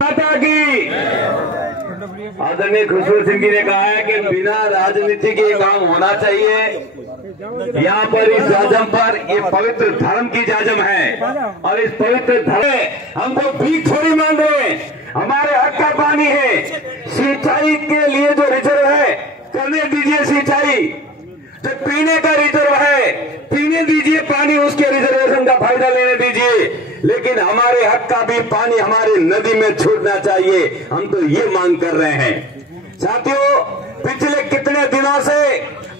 माता की आदरणीय खुशबू सिंह जी ने कहा है कि बिना राजनीति के काम होना चाहिए। यहाँ पर इस जाजम पर ये पवित्र धर्म की जाजम है और इस पवित्र धर्म हमको भीख थोड़ी मांग रहे हैं, हमारे हक का पानी है। सिंचाई के लिए जो रिजर्व है करने दीजिए, सिंचाई जो पीने का रिजर्व है पीने दीजिए पानी, उसके रिजर्वेशन का फायदा लेने दीजिए। लेकिन हमारे हक का भी पानी हमारी नदी में छूटना चाहिए, हम तो ये मांग कर रहे हैं। साथियों, पिछले कितने दिनों से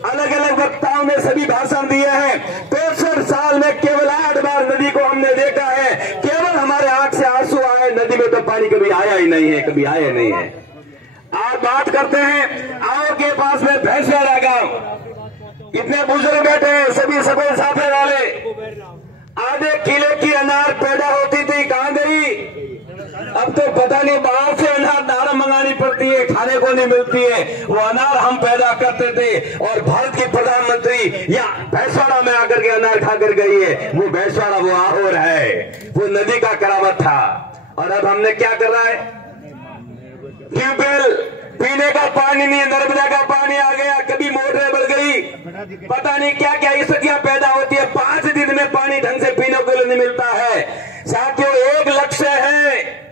अलग अलग वक्ताओं ने सभी भाषण दिए हैं। 65 साल में केवल 8 बार नदी को हमने देखा है, केवल हमारे आंख से आंसू आए, नदी में तो पानी कभी आया ही नहीं है, कभी आया नहीं है। आज बात करते हैं आओ के पास में भैंसवाड़ा गांव, इतने बुजुर्ग बैठे हैं, सभी सफेद साफे वाले। आधे किलो की अनार पैदा होती थी, कहां गई? अब तो पता नहीं, बाहर से अनार दाना मंगानी पड़ती है, खाने को नहीं मिलती है। वो अनार हम पैदा करते थे और भारत की प्रधानमंत्री या भैंसवाड़ा में आकर के अनार खाकर गई है। वो भैंसवाड़ा वो आहोर है, वो नदी का करावत था। और अब हमने क्या कर रहा है? ट्यूबवेल पीने का पानी नहीं, नर्मदा का पानी आ गया, कभी मोटरें बढ़ गई, पता नहीं क्या क्या स्थितियां पैदा होती है। 5 दिन में पानी ढंग से पीने को नहीं मिलता है। साथियों, एक लक्ष्य है,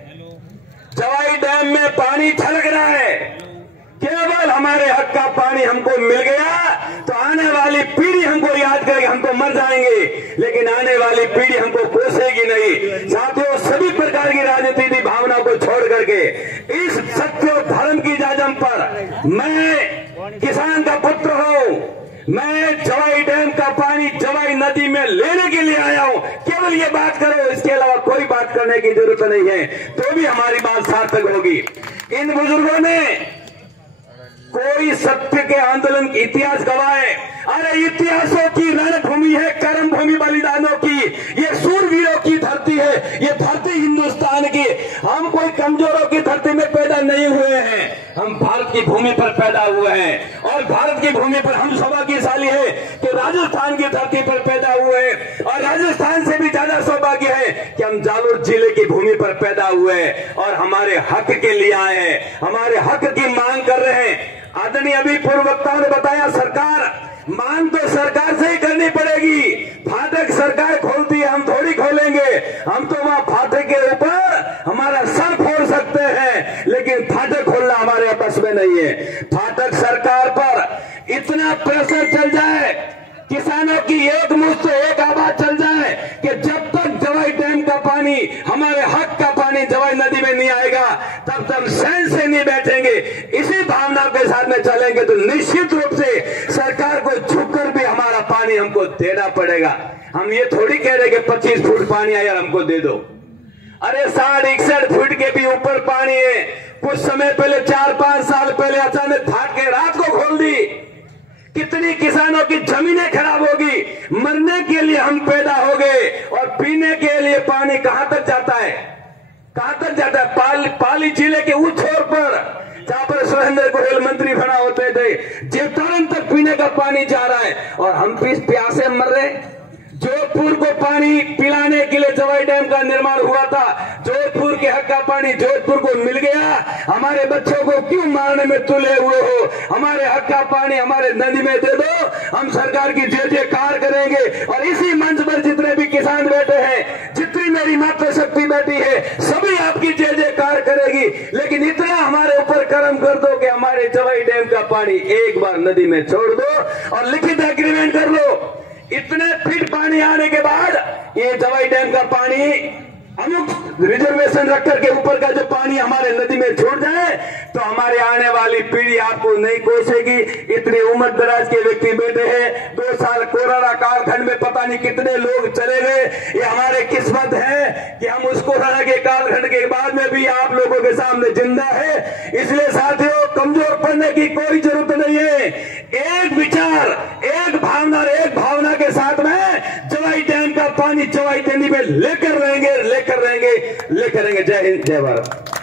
जवाई डैम में पानी छलक रहा है। केवल हमारे हक का पानी हमको मिल गया तो आने वाली पीढ़ी हमको याद करेगी, हम तो मर जाएंगे लेकिन आने वाली पीढ़ी हमको कोसेगी नहीं। साथियों, सभी प्रकार की राजनीति भावना को छोड़ करके इस सत्य और धर्म की जाजम पर मैं किसान का पुत्र हूं, मैं जवाई डैम का पानी जवाई नदी में लेने के लिए आया हूं। केवल ये बात करो, इसके अलावा कोई बात करने की जरूरत नहीं है, तो भी हमारी बात सार्थक होगी। इन बुजुर्गों ने कोई सत्य के आंदोलन की इतिहास गवाए। अरे इतिहासों की रणभूमि है, कर्म भूमि बलिदानों की, ये सूरवीरों की धरती है, ये धरती हिंदुस्तान की। हम कोई कमजोरों की धरती में पैदा नहीं हुए हैं, हम भारत की भूमि पर पैदा हुए हैं। और भारत की भूमि पर हम सौभाग्यशाली है कि राजस्थान की धरती पर पैदा हुए हैं, और राजस्थान से भी ज्यादा सौभाग्य है कि हम जालोर जिले की भूमि पर पैदा हुए और हमारे हक के लिए आए हैं, हमारे हक की मांग कर रहे हैं। आदरणीय अभी पूर्व वक्ताओं ने बताया, सरकार मांग तो सरकार से ही करनी पड़ेगी। फाटक सरकार खोलती है, हम थोड़ी खोलेंगे। हम तो वहां फाटक के ऊपर हमारा सर फोड़ सकते हैं, लेकिन फाटक खोलना हमारे बस में नहीं है। फाटक सरकार पर इतना प्रेशर चल जाए, किसानों की एक मुश्त एक आवाज चल जाए कि जब तक जवाई डैम का पानी, हमारे हक का पानी जवाई नदी में नहीं आएगा, तब तक सैन से नहीं बैठेंगे। इसी भावना के साथ में चलेंगे तो निश्चित रूप से सरकार को झुककर भी हमारा पानी हमको देना पड़ेगा। हम ये थोड़ी कह रहे कि 25 फुट पानी आया हमको दे दो। अरे 60-61 फुट के भी ऊपर पानी है। कुछ समय पहले 4-5 साल पहले अचानक फाट के रात को खोल दी, कितनी किसानों की जमीनें खराब होगी। मरने के लिए हम पैदा हो गए और पीने के लिए पानी कहां तक जाता है, कहां तक जाता है? पाली जिले के उस छोर पर जहां पर सुरेंद्र गोयल मंत्री बना होते थे, जेतरन तक पीने का पानी जा रहा है और हम प्यासे मर रहे। जोधपुर को पानी पिलाने के लिए जवाई डैम का निर्माण हुआ था, जोधपुर के हक का पानी जोधपुर को मिल गया। हमारे बच्चों को क्यों मारने में तुले हुए हो? हमारे हक का पानी हमारे नदी में दे दो, हम सरकार की जय-जयकार करेंगे। और इसी मंच पर जितने भी किसान बैठे हैं, जितनी मेरी मातृशक्ति बैठी है, सभी आपकी जय-जयकार करेगी। लेकिन इतना हमारे ऊपर कर्म कर दो कि हमारे जवाई डैम का पानी एक बार नदी में छोड़ दो और लिखित एग्रीमेंट कर लो। इतने फीट पानी आने के बाद ये जवाई डैम का पानी अमुक रिजर्वेशन रखकर के ऊपर का जो पानी हमारे नदी में छोड़ जाए तो हमारे आने वाली पीढ़ी आपको नहीं कोसेगी। इतने उम्र दराज के व्यक्ति बैठे हैं, 2 साल कोरोना कालखंड में पता नहीं कितने लोग चले गए। ये हमारे किस्मत है कि हम उस कोरोना के कालखंड के बाद में भी आप लोगों के सामने जिंदा है। इसलिए साथियों, कमजोर पड़ने की कोई जरूरत नहीं है। एक विचार, एक भावना के साथ में जवाई डैम का पानी जवाई नदी में लेकर रहेंगे। जय हिंद, जय भारत।